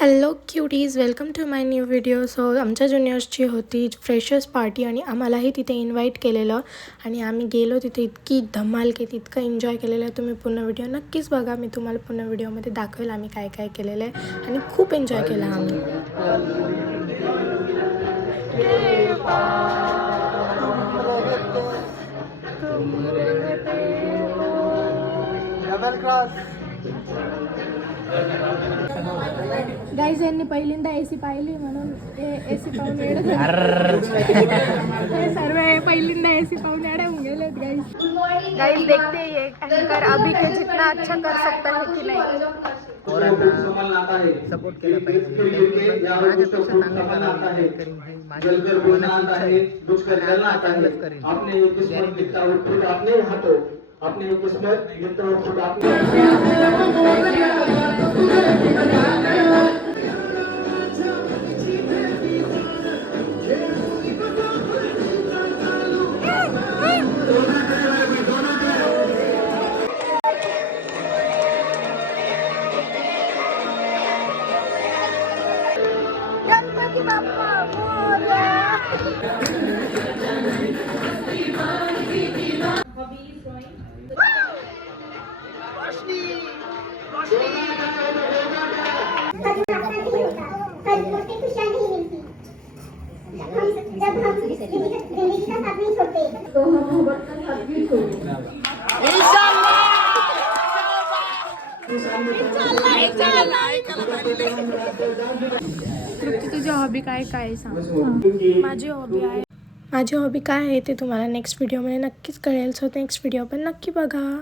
Hello cuties, welcome to my new video. So आमच्या ज्युनियर्सची होती फ्रेशर्स पार्टी आणि आम्हालाही तिथे इन्व्हाइट केलेलं आणि आम्ही गेलो तिथे. इतकी धमाल केली, इतकं एन्जॉय केलेलं आहे. तुम्ही पूर्ण व्हिडिओ नक्कीच बघा. मी तुम्हाला पूर्ण व्हिडिओमध्ये दाखवेल आम्ही काय काय केलेलं आहे आणि खूप एन्जॉय केला आम्ही. गाईज यांनी पहिल्यांदा एसी पाहिली म्हणून एसी पाहून हे सर्व पहिल्यांदा एसी पाहून होऊन गेलेत. गाईज देखते ये एंकर अभी के जितना अच्छा कर सकता है की नाही. सपोर्ट केला पाहिजे. माझ्यापेक्षा चांगलं करेन. अपने किस्मत मित्रों खुद अपने गणपती बाप्पा मोरया. जब हम जिंदगी का साथ नहीं छोड़ते तो हम मोहब्बत का साथ भी छोड़ते. तुझी हॉबी काय काय सांग. माझी हॉबी काय आहे ते तुम्हाला नेक्स्ट व्हिडिओमध्ये नक्कीच कळेल. सो नेक्स्ट व्हिडिओ पण नक्की बघा.